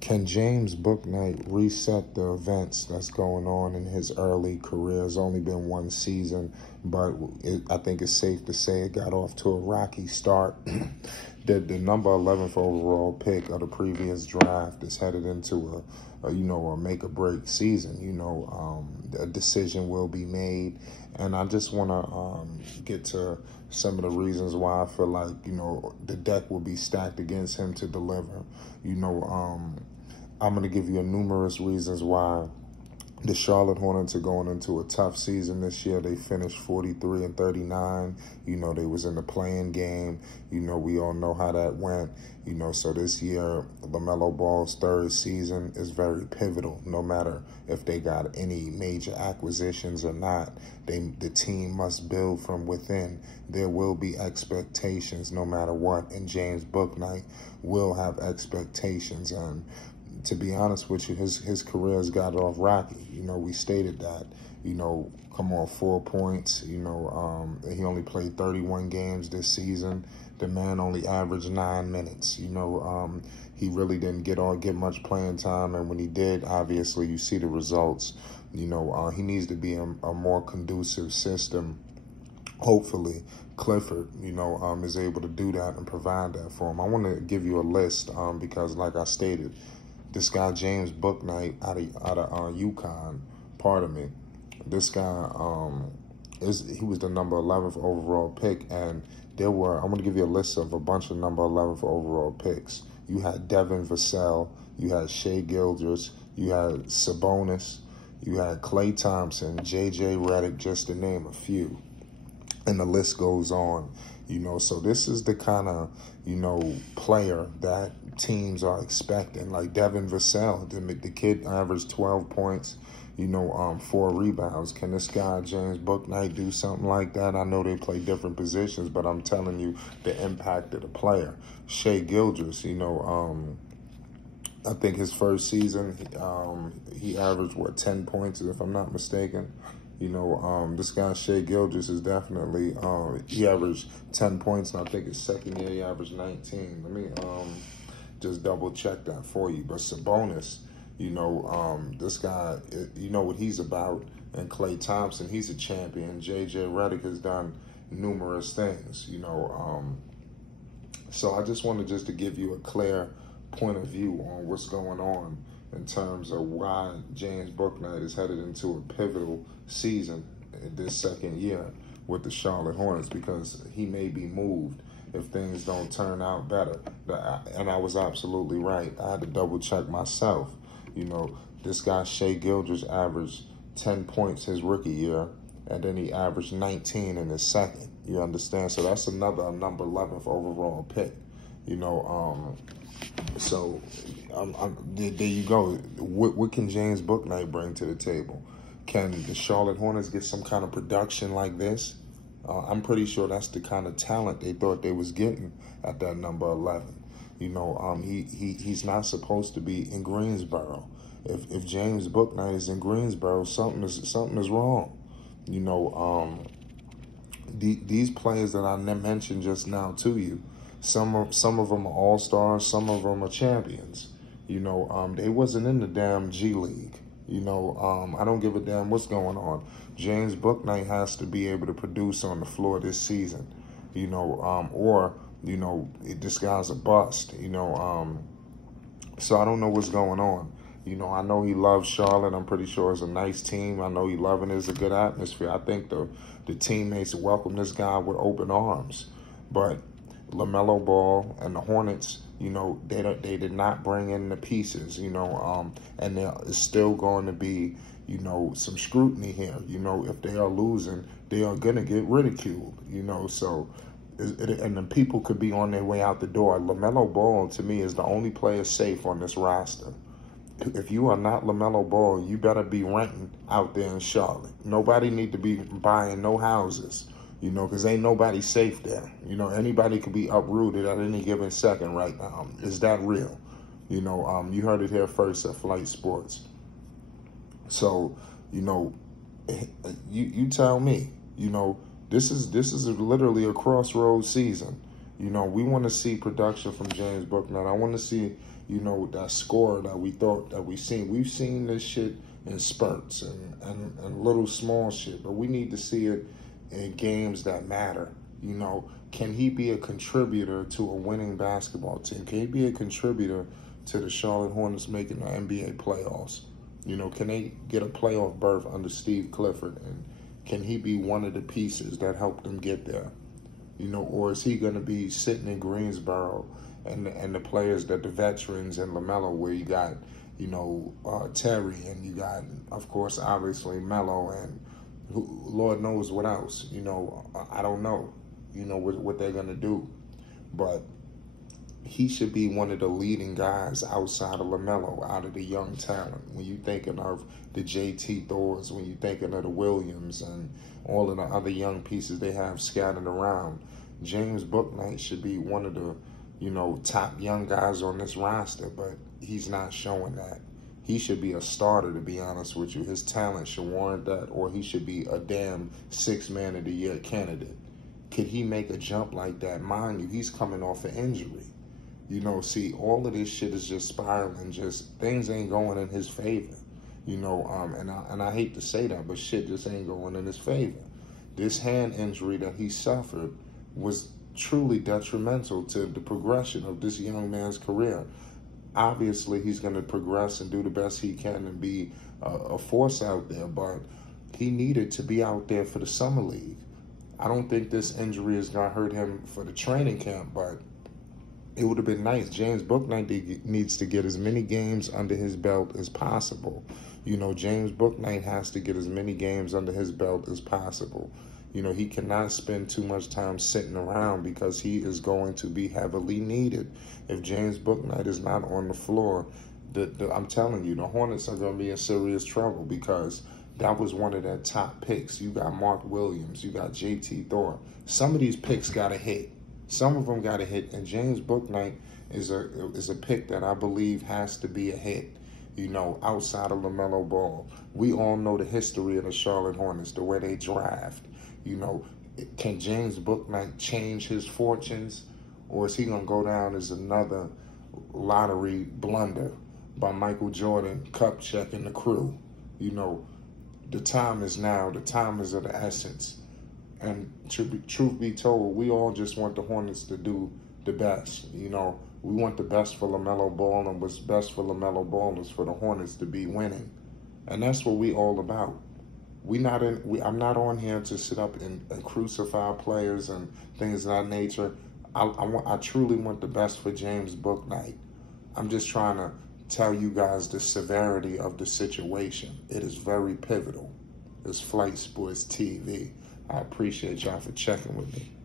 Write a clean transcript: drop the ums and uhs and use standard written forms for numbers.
Can James Bouknight reset the events that's going on in his early career? It's only been one season, but I think it's safe to say it got off to a rocky start. The number 11th overall pick of the previous draft is headed into a make or break season. A decision will be made, and I just want to get to some of the reasons why I feel like the deck will be stacked against him to deliver. I'm going to give you numerous reasons why the Charlotte Hornets are going into a tough season this year. They finished 43-39. They was in the play-in game. We all know how that went. So this year, LaMelo Ball's third season is very pivotal. No matter if they got any major acquisitions or not, the team must build from within. There will be expectations no matter what, and James Bouknight will have expectations. And to be honest with you, his career has got off rocky. We stated that. Come on, 4 points. He only played 31 games this season. The man only averaged 9 minutes. He really didn't get much playing time, and when he did, obviously you see the results. He needs to be in a more conducive system. Hopefully, Clifford, is able to do that and provide that for him. I want to give you a list because, like I stated, this guy, James Bouknight, out of UConn, pardon me, this guy, he was the number 11th overall pick, and I'm going to give you a list of a bunch of number 11th overall picks. You had Devin Vassell, you had Shai Gilgeous, you had Sabonis, you had Klay Thompson, J.J. Redick, just to name a few. And the list goes on. So this is the kind of, player that teams are expecting. Like Devin Vassell, the kid averaged 12 points, 4 rebounds. Can this guy, James Bouknight, do something like that? I know they play different positions, but I'm telling you the impact of the player. Shai Gilgeous, I think his first season, he averaged, 10 points, if I'm not mistaken. This guy, Shai Gilgeous, is definitely, he averaged 10 points, and I think his second year he averaged 19. Let me just double check that for you. But Sabonis, this guy, what he's about. And Klay Thompson, he's a champion. J.J. Redick has done numerous things, So I just wanted to give you a clear point of view on what's going on in terms of why James Bouknight is headed into a pivotal season in this second year with the Charlotte Hornets, because he may be moved if things don't turn out better. And I was absolutely right. I had to double check myself. This guy, Shai Gilgeous, averaged 10 points his rookie year, and then he averaged 19 in his second. You understand? So that's another number 11th overall pick. So there you go. What can James Bouknight bring to the table? Can the Charlotte Hornets get some kind of production like this? I'm pretty sure that's the kind of talent they thought they was getting at that number 11. He's not supposed to be in Greensboro. If James Bouknight is in Greensboro, something is wrong. These players that I mentioned just now to you, some of them are all-stars, some of them are champions. They wasn't in the damn G League. I don't give a damn what's going on. James Bouknight has to be able to produce on the floor this season, or this guy's a bust, so I don't know what's going on. I know he loves Charlotte. I'm pretty sure it's a nice team. I know he loving it. It's a good atmosphere. I think the teammates welcome this guy with open arms. But LaMelo Ball and the Hornets, they did not bring in the pieces, and there is still going to be, some scrutiny here. If they are losing, they are going to get ridiculed, so, and then people could be on their way out the door. LaMelo Ball, to me, is the only player safe on this roster. If you are not LaMelo Ball, you better be renting out there in Charlotte. Nobody need to be buying no houses, because ain't nobody safe there. Anybody could be uprooted at any given second right now. Is that real? You heard it here first at Flight Sports. So, you tell me, this is literally a crossroads season. We want to see production from James Bouknight. I want to see, you know, that score that we thought that we seen. We've seen this shit in spurts and little small shit, but we need to see it in games that matter. You know, can he be a contributor to a winning basketball team? Can he be a contributor to the Charlotte Hornets making the NBA playoffs? You know, can they get a playoff berth under Steve Clifford? And can he be one of the pieces that helped them get there? You know, or is he going to be sitting in Greensboro and the players that the veterans and LaMelo, where you got, you know, Terry, and you got, of course, obviously Melo, and Lord knows what else. You know, I don't know, you know, what they're going to do. But he should be one of the leading guys outside of LaMelo, out of the young talent. When you thinking of the JT Thors, when you thinking of the Williams and all of the other young pieces they have scattered around, James Bouknight should be one of the, you know, top young guys on this roster, but he's not showing that. He should be a starter, to be honest with you. His talent should warrant that, or he should be a damn six-man of the year candidate. Could he make a jump like that? Mind you, he's coming off an injury. You know, see, all of this shit is just spiraling. Just things ain't going in his favor. You know, and I hate to say that, but shit just ain't going in his favor. This hand injury that he suffered was truly detrimental to the progression of this young man's career. Obviously, he's going to progress and do the best he can and be a force out there, but he needed to be out there for the summer league. I don't think this injury is going to hurt him for the training camp, but it would have been nice. James Bouknight needs to get as many games under his belt as possible. You know, James Bouknight has to get as many games under his belt as possible. You know, he cannot spend too much time sitting around because he is going to be heavily needed. If James Bouknight is not on the floor, I'm telling you, the Hornets are going to be in serious trouble, because that was one of their top picks. You got Mark Williams, you got JT Thor. Some of these picks got to hit. Some of them got a hit, and James Bouknight is a pick that I believe has to be a hit, you know, outside of LaMelo Ball. We all know the history of the Charlotte Hornets, the way they draft. You know, can James Bouknight change his fortunes, or is he going to go down as another lottery blunder by Michael Jordan, Kupchak, and the crew? You know, the time is now. The time is of the essence. And truth be told, we all just want the Hornets to do the best. You know, we want the best for LaMelo Ball, and what's best for LaMelo Ball is for the Hornets to be winning. And that's what we all about. I'm not on here to sit up and crucify players and things of that nature. I truly want the best for James Bouknight. I'm just trying to tell you guys the severity of the situation. It is very pivotal. It's Flight Sports TV. I appreciate y'all for checking with me.